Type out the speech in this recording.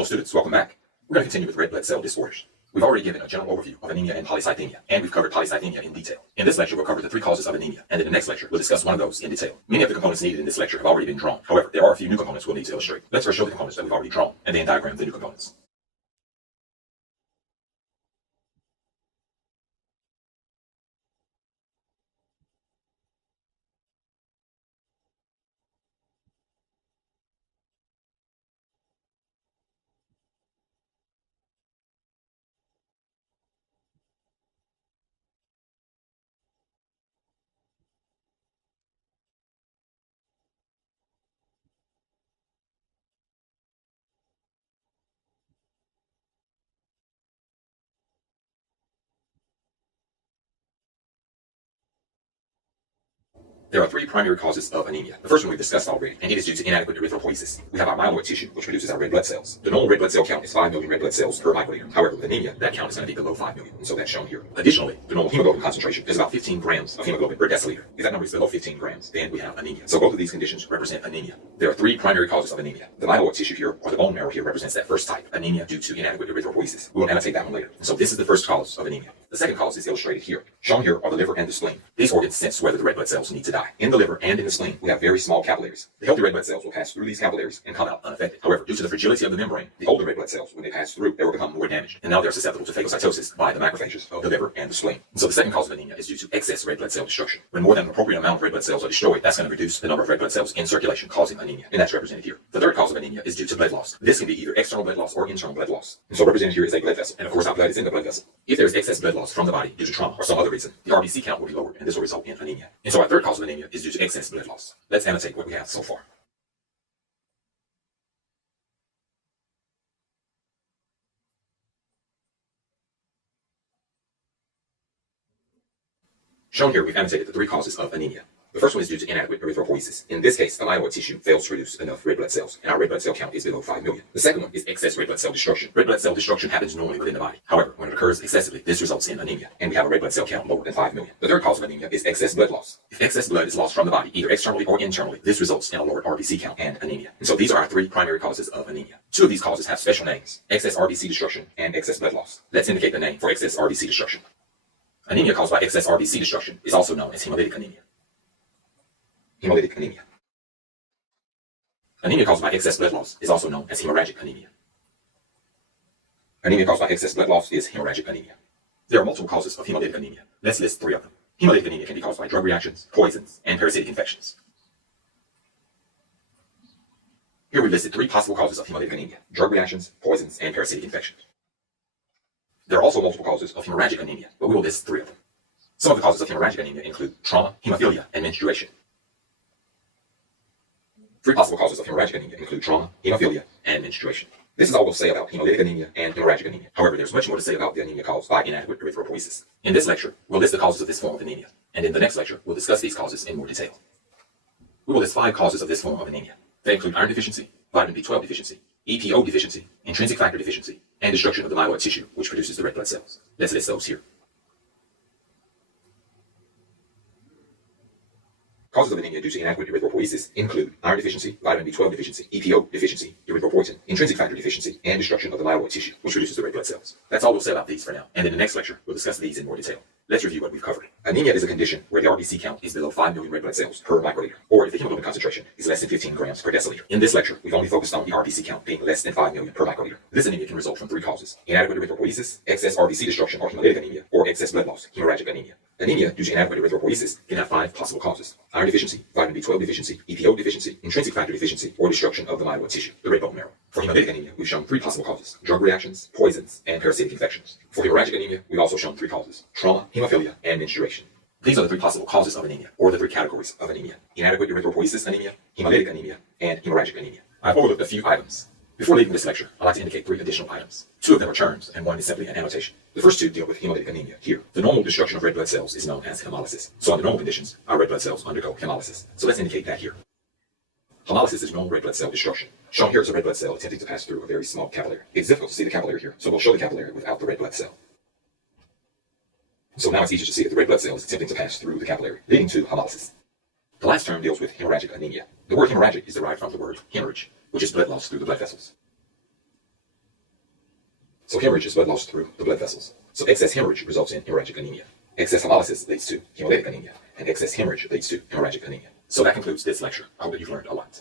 Hello students, welcome back. We're going to continue with red blood cell disorders. We've already given a general overview of anemia and polycythemia, and we've covered polycythemia in detail. In this lecture, we'll cover the 3 causes of anemia, and in the next lecture, we'll discuss one of those in detail. Many of the components needed in this lecture have already been drawn. However, there are a few new components we'll need to illustrate. Let's first show the components that we've already drawn, and then diagram the new components. There are 3 primary causes of anemia. The first one we've discussed already, and it is due to inadequate erythropoiesis. We have our myeloid tissue, which produces our red blood cells. The normal red blood cell count is 5 million red blood cells per microliter. However, with anemia, that count is going to be below 5 million, and so that's shown here. Additionally, the normal hemoglobin concentration is about 15 grams of hemoglobin per deciliter. If that number is below 15 grams, then we have anemia. So both of these conditions represent anemia. There are 3 primary causes of anemia. The myeloid tissue here, or the bone marrow here, represents that first type, anemia due to inadequate erythropoiesis. We will annotate that one later. And so this is the first cause of anemia. The second cause is illustrated here. Shown here are the liver and the spleen. These organs sense whether the red blood cells need to die. In the liver and in the spleen, we have very small capillaries. The healthy red blood cells will pass through these capillaries and come out unaffected. However, due to the fragility of the membrane, the older red blood cells, when they pass through, they will become more damaged. And now they're susceptible to phagocytosis by the macrophages of the liver and the spleen. And so the second cause of anemia is due to excess red blood cell destruction. When more than an appropriate amount of red blood cells are destroyed, that's going to reduce the number of red blood cells in circulation, causing anemia. And that's represented here. The third cause of anemia is due to blood loss. This can be either external blood loss or internal blood loss. And so represented here is a blood vessel. And of course, our blood is in the blood vessel. If there is excess blood loss from the body due to trauma or some other reason, the RBC count will be lowered, and this will result in anemia. And so our third cause of anemia is due to excess blood loss. Let's annotate what we have so far. Shown here, we've annotated the 3 causes of anemia. The first one is due to inadequate erythropoiesis. In this case, the myeloid tissue fails to produce enough red blood cells, and our red blood cell count is below 5 million. The second one is excess red blood cell destruction. Red blood cell destruction happens normally within the body. However, when it occurs excessively, this results in anemia, and we have a red blood cell count lower than 5 million. The third cause of anemia is excess blood loss. If excess blood is lost from the body, either externally or internally, this results in a lowered RBC count and anemia. And so these are our 3 primary causes of anemia. 2 of these causes have special names: excess RBC destruction and excess blood loss. Let's indicate the name for excess RBC destruction. Anemia caused by excess RBC destruction is also known as hemolytic anemia. Hemolytic anemia. Anemia caused by excess blood loss is also known as hemorrhagic anemia. Anemia caused by excess blood loss is hemorrhagic anemia. There are multiple causes of hemolytic anemia. Let's list 3 of them. Hemolytic anemia can be caused by drug reactions, poisons, and parasitic infections. Here we've listed 3 possible causes of hemolytic anemia: drug reactions, poisons, and parasitic infections. There are also multiple causes of hemorrhagic anemia, but we will list 3 of them. Some of the causes of hemorrhagic anemia include trauma, hemophilia, and menstruation. 3 possible causes of hemorrhagic anemia include trauma, hemophilia, and menstruation. This is all we'll say about hemolytic anemia and hemorrhagic anemia. However, there's much more to say about the anemia caused by inadequate erythropoiesis. In this lecture, we'll list the causes of this form of anemia, and in the next lecture, we'll discuss these causes in more detail. We will list 5 causes of this form of anemia. They include iron deficiency, vitamin B12 deficiency, EPO deficiency, intrinsic factor deficiency, and destruction of the myeloid tissue, which produces the red blood cells. Let's list those here. Causes of anemia due to inadequate erythropoiesis include iron deficiency, vitamin B12 deficiency, EPO deficiency, erythropoietin, intrinsic factor deficiency, and destruction of the myeloid tissue, which produces the red blood cells. That's all we'll say about these for now, and in the next lecture, we'll discuss these in more detail. Let's review what we've covered. Anemia is a condition where the RBC count is below 5 million red blood cells per microliter, or if the hemoglobin concentration is less than 15 grams per deciliter. In this lecture, we've only focused on the RBC count being less than 5 million per microliter. This anemia can result from 3 causes: inadequate erythropoiesis, excess RBC destruction or hemolytic anemia, or excess blood loss, hemorrhagic anemia. Anemia due to inadequate erythropoiesis can have 5 possible causes: iron deficiency, vitamin B12 deficiency, EPO deficiency, intrinsic factor deficiency, or destruction of the myeloid tissue, the red bone marrow. For hemolytic anemia, we've shown 3 possible causes: drug reactions, poisons, and parasitic infections. For hemorrhagic anemia, we've also shown 3 causes: trauma, hemophilia, and menstruation. These are the 3 possible causes of anemia, or the 3 categories of anemia: inadequate erythropoiesis anemia, hemolytic anemia, and hemorrhagic anemia. I've overlooked a few items. Before leaving this lecture, I'd like to indicate 3 additional items. 2 of them are terms, and 1 is simply an annotation. The first 2 deal with hemolytic anemia. Here, the normal destruction of red blood cells is known as hemolysis. So under normal conditions, our red blood cells undergo hemolysis. So let's indicate that here. Hemolysis is normal red blood cell destruction. Shown here is a red blood cell attempting to pass through a very small capillary. It's difficult to see the capillary here, so we'll show the capillary without the red blood cell. So now it's easier to see that the red blood cell is attempting to pass through the capillary, leading to hemolysis. The last term deals with hemorrhagic anemia. The word hemorrhagic is derived from the word hemorrhage, which is blood loss through the blood vessels. So hemorrhage is blood loss through the blood vessels. So excess hemorrhage results in hemorrhagic anemia. Excess hemolysis leads to hemolytic anemia, and excess hemorrhage leads to hemorrhagic anemia. So that concludes this lecture. I hope that you've learned a lot.